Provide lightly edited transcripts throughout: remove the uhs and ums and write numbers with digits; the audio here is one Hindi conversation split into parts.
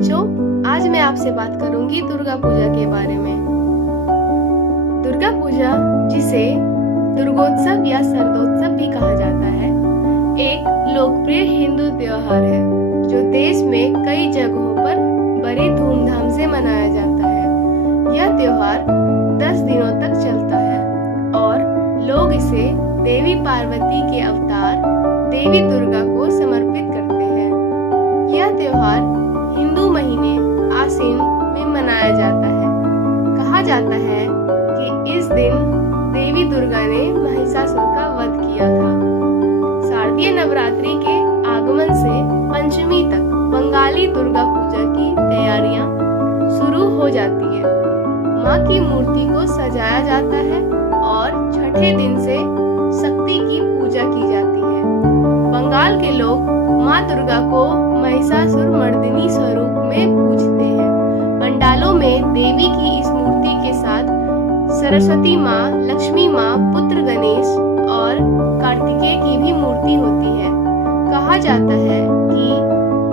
बच्चों, आज मैं आपसे बात करूंगी दुर्गा पूजा के बारे में। दुर्गा पूजा, जिसे दुर्गोत्सव या शरदोत्सव भी कहा जाता है, एक लोकप्रिय हिंदू त्योहार है जो देश में कई जगहों पर बड़ी धूमधाम से मनाया जाता है। यह त्योहार 10 दिनों तक चलता है और लोग इसे देवी पार्वती के अवतार देवी दुर्गा को समर्पित करते हैं। यह त्योहार हिंदू महीने आश्विन में मनाया जाता है। कहा जाता है कि इस दिन देवी दुर्गा ने महिषासुर का वध किया था। शारदीय नवरात्रि के आगमन से पंचमी तक बंगाली दुर्गा पूजा की तैयारियां शुरू हो जाती है। मां की मूर्ति को सजाया जाता है और छठे दिन से शक्ति की पूजा की जाती है। बंगाल के लोग मां दुर्गा को महिषासुर मर्दिनी स्वरूप में पूजते हैं। पंडालों में देवी की इस मूर्ति के साथ सरस्वती माँ, लक्ष्मी माँ, पुत्र गणेश और कार्तिकेय की भी मूर्ति होती है। कहा जाता है कि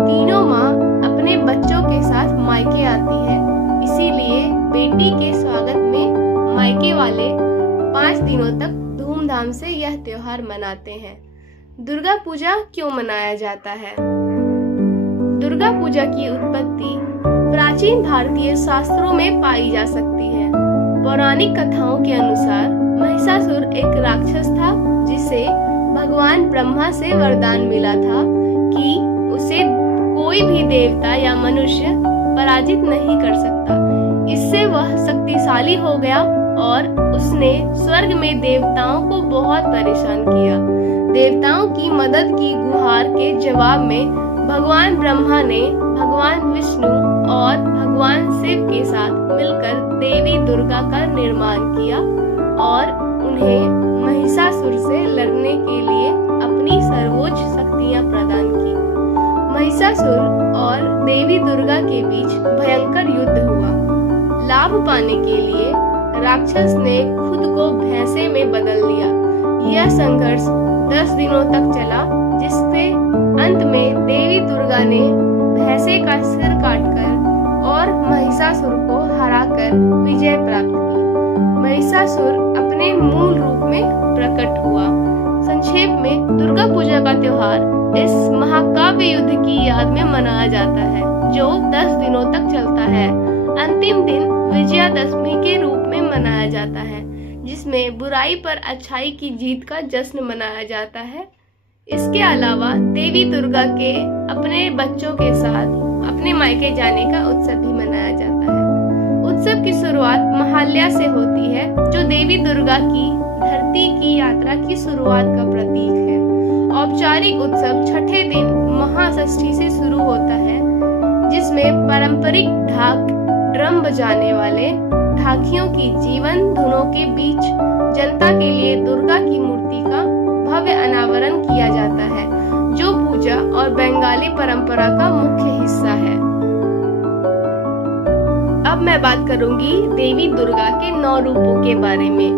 तीनों माँ अपने बच्चों के साथ मायके आती है, इसीलिए बेटी के स्वागत में मायके वाले 5 दिनों तक धूमधाम से यह त्योहार मनाते हैं। दुर्गा पूजा क्यों मनाया जाता है? दुर्गा पूजा की उत्पत्ति प्राचीन भारतीय शास्त्रों में पाई जा सकती है। पौराणिक कथाओं के अनुसार महिषासुर एक राक्षस था जिसे भगवान ब्रह्मा से वरदान मिला था कि उसे कोई भी देवता या मनुष्य पराजित नहीं कर सकता। इससे वह शक्तिशाली हो गया और उसने स्वर्ग में देवताओं को बहुत परेशान किया। देवताओं की मदद की गुहार के जवाब में भगवान ब्रह्मा ने भगवान विष्णु और भगवान शिव के साथ मिलकर देवी दुर्गा का निर्माण किया और उन्हें महिषासुर से लड़ने के लिए अपनी सर्वोच्च शक्तियां प्रदान की। महिषासुर और देवी दुर्गा के बीच भयंकर युद्ध हुआ। लाभ पाने के लिए राक्षस ने खुद को भैंसे में बदल लिया। यह संघर्ष 10 दिनों तक चला, जिससे अंत में देवी दुर्गा ने भैंसे का सिर काटकर और महिषासुर को हराकर विजय प्राप्त की। महिषासुर अपने मूल रूप में प्रकट हुआ। संक्षेप में, दुर्गा पूजा का त्योहार इस महाकाव्य युद्ध की याद में मनाया जाता है, जो 10 दिनों तक चलता है। अंतिम दिन विजयादशमी के रूप में मनाया जाता है, जिसमें बुराई पर अच्छाई की जीत का जश्न मनाया जाता है। इसके अलावा देवी दुर्गा के अपने बच्चों के साथ अपने मायके जाने का उत्सव भी मनाया जाता है। उत्सव की शुरुआत महाल्या से होती है, जो देवी दुर्गा की धरती की यात्रा की शुरुआत का प्रतीक है। औपचारिक उत्सव छठे दिन महाषष्ठी से शुरू होता है, जिसमें पारंपरिक ढाक ड्रम बजाने वाले ढाकियों की जीवन धुनों के बीच जनता के लिए दुर्गा की मूर्ति का भव्य अनावरण किया जाता है, जो पूजा और बंगाली परंपरा का मुख्य हिस्सा है। अब मैं बात करूंगी देवी दुर्गा के 9 रूपों के बारे में।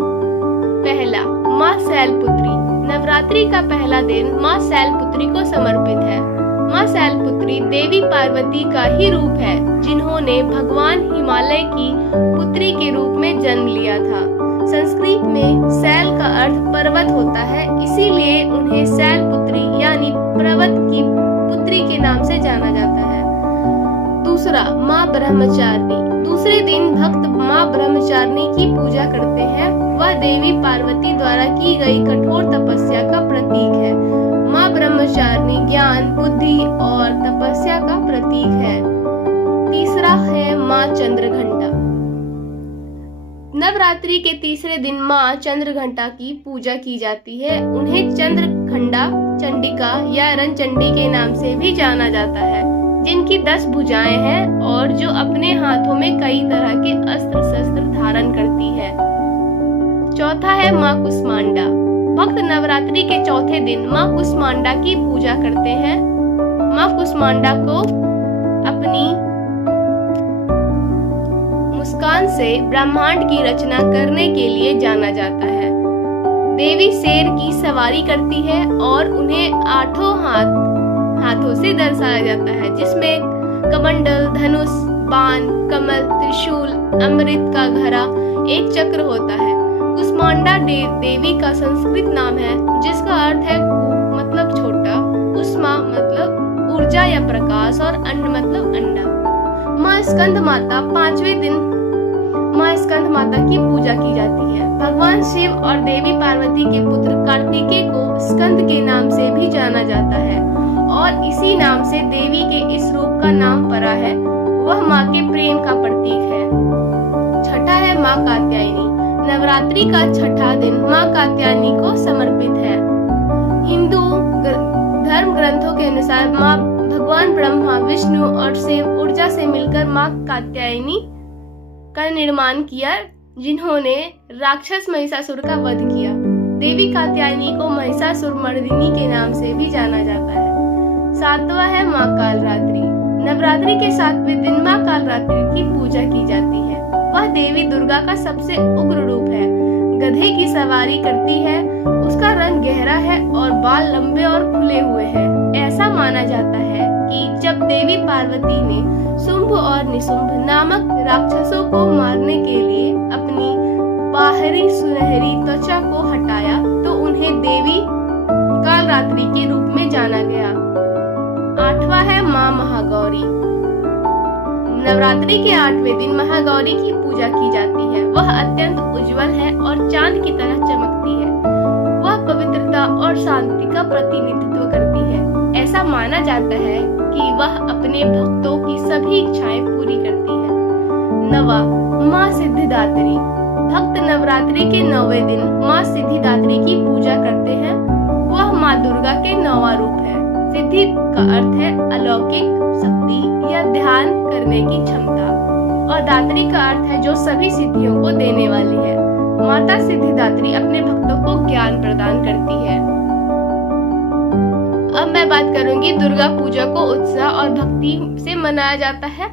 पहला, माँ शैलपुत्री। नवरात्रि का पहला दिन माँ शैलपुत्री को समर्पित है। माँ शैलपुत्री देवी पार्वती का ही रूप है, जिन्होंने भगवान हिमालय की पुत्री के रूप में जन्म लिया था। संस्कृत में शैल का अर्थ पर्वत होता है, इसीलिए उन्हें शैलपुत्री यानी पर्वत की पुत्री के नाम से जाना जाता है। दूसरा, माँ ब्रह्मचारिणी। दूसरे दिन भक्त माँ ब्रह्मचारिणी की पूजा करते हैं। वह देवी पार्वती द्वारा की गई कठोर तपस्या का प्रतीक है। माँ ब्रह्मचारिणी ज्ञान, बुद्धि और तपस्या का प्रतीक है। तीसरा है माँ चंद्रघंटा। नवरात्रि के तीसरे दिन माँ चंद्रघंटा की पूजा की जाती है। उन्हें चंद्रघंटा चंडिका या रणचंडी के नाम से भी जाना जाता है, जिनकी 10 भुजाएं हैं और जो अपने हाथों में कई तरह के अस्त्र शस्त्र धारण करती है। चौथा है माँ कुष्मांडा। भक्त नवरात्रि के चौथे दिन माँ कुष्मांडा की पूजा करते हैं। माँ कुष्मांडा को अपनी मुस्कान से ब्रह्मांड की रचना करने के लिए जाना जाता है। देवी शेर की सवारी करती है और उन्हें 8 हाथों से दर्शाया जाता है, जिसमें कमंडल, धनुष, बाण, कमल, त्रिशूल, अमृत का घड़ा, एक चक्र होता है। कुष्मांडा देवी का संस्कृत नाम है जिसका अर्थ है कु मतलब छोटा, उष्मा मतलब ऊर्जा या प्रकाश और अंड मतलब अंडा। माँ स्कंद माता 5वें दिन माँ स्कंद माता की पूजा की जाती है। भगवान शिव और देवी पार्वती के पुत्र कार्तिकेय को स्कंद के नाम से भी जाना जाता है और इसी नाम से देवी के इस रूप का नाम पड़ा है। वह माँ के प्रेम का प्रतीक है। छठा है माँ कात्यायनी। नवरात्रि का छठा दिन माँ कात्यायनी को समर्पित है। हिंदू धर्म ग्रंथों के अनुसार माँ भगवान ब्रह्मा, विष्णु और शिव ऊर्जा से मिलकर माँ कात्यायनी का निर्माण किया, जिन्होंने राक्षस महिषासुर का वध किया। देवी कात्यायनी को महिषासुर मर्दिनी के नाम से भी जाना जाता है। सातवां है माँ कालरात्रि। नवरात्रि के 7वें दिन माँ कालरात्रि की पूजा की जाती है। वह देवी दुर्गा का सबसे उग्र रूप है। गधे की सवारी करती है, उसका रंग गहरा है और बाल लंबे और खुले हुए हैं। ऐसा माना जाता है कि जब देवी पार्वती ने शुंभ और निशुंभ नामक राक्षसों को मारने के लिए अपनी बाहरी सुनहरी त्वचा को हटाया तो उन्हें देवी कालरात्रि के रूप में जाना गया। 8वां है माँ महागौरी। नवरात्रि के 8वें दिन महागौरी की पूजा की जाती है। वह अत्यंत उज्जवल है और चांद की तरह चमकती है। वह पवित्रता और शांति का प्रतिनिधित्व करती है। ऐसा माना जाता है कि वह अपने भक्तों की सभी इच्छाएं पूरी करती है। 9वां माँ सिद्धिदात्री। भक्त नवरात्रि के 9वें दिन माँ सिद्धिदात्री की पूजा करते हैं। वह माँ दुर्गा के 9वां रूप है। सिद्धि का अर्थ है अलौकिक शक्ति या ध्यान करने की क्षमता और दात्री का अर्थ है जो सभी सिद्धियों को देने वाली है। माता सिद्धिदात्री अपने भक्तों को ज्ञान प्रदान करती है। अब मैं बात करूंगी दुर्गा पूजा को उत्साह और भक्ति से मनाया जाता है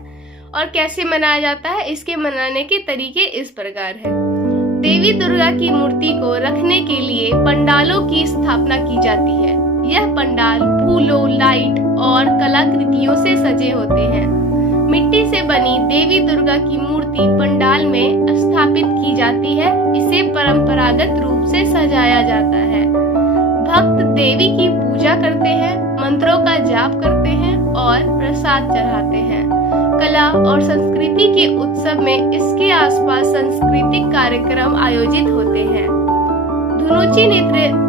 और कैसे मनाया जाता है। इसके मनाने के तरीके इस प्रकार है। देवी दुर्गा की मूर्ति को रखने के लिए पंडालों की स्थापना की जाती है। यह पंडाल फूलों, लाइट और कलाकृतियों से सजे होते हैं। मिट्टी से बनी देवी दुर्गा की मूर्ति पंडाल में स्थापित की जाती है। इसे परंपरागत रूप से सजाया जाता है। भक्त देवी की पूजा करते हैं, मंत्रों का जाप करते हैं और प्रसाद चढ़ाते हैं। कला और संस्कृति के उत्सव में इसके आसपास सांस्कृतिक कार्यक्रम आयोजित होते हैं। धुनुची नृत्य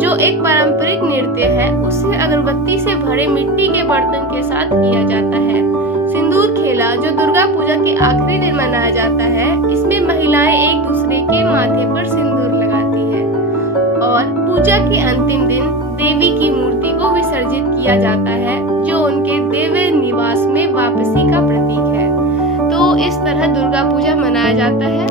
जो एक पारंपरिक नृत्य है, उसे अगरबत्ती से भरे मिट्टी के बर्तन के साथ किया जाता है। सिंदूर खेला जो दुर्गा पूजा के आखिरी दिन मनाया जाता है। इसमें महिलाएं एक दूसरे के माथे पर सिंदूर लगाती है और पूजा के अंतिम दिन देवी की मूर्ति को विसर्जित किया जाता है, जो उनके दिव्य निवास में वापसी का प्रतीक है। तो इस तरह दुर्गा पूजा मनाया जाता है।